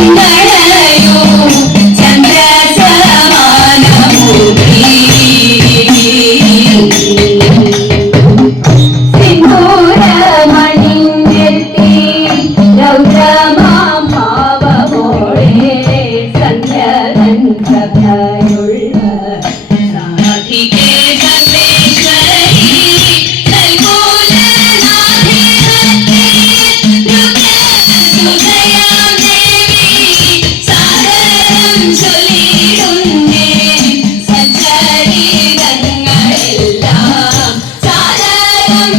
Sunday.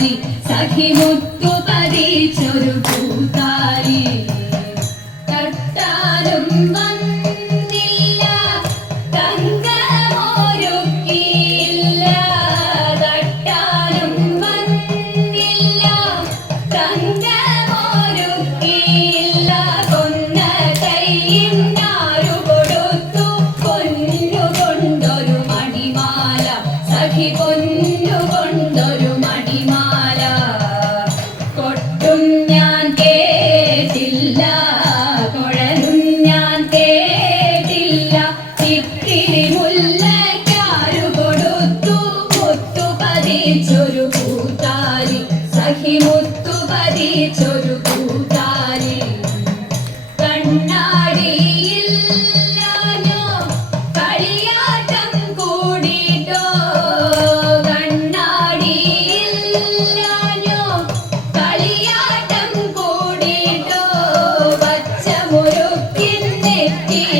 Koothari സഖി മുത്തു പതിച്ചൊരു കൂത്താരി. തട്ടാലും വന്നില്ല തങ്കമൊരുക്കിയില്ല. തട്ടാലും വന്നില്ല തങ്കമൊരുക്കിയില്ല. കൊന്ന കൈയും നാരു കൊടുത്തു കൊന്നുകൊണ്ടൊരു മണിമാല. സഖി കൊന്നുകൊണ്ട്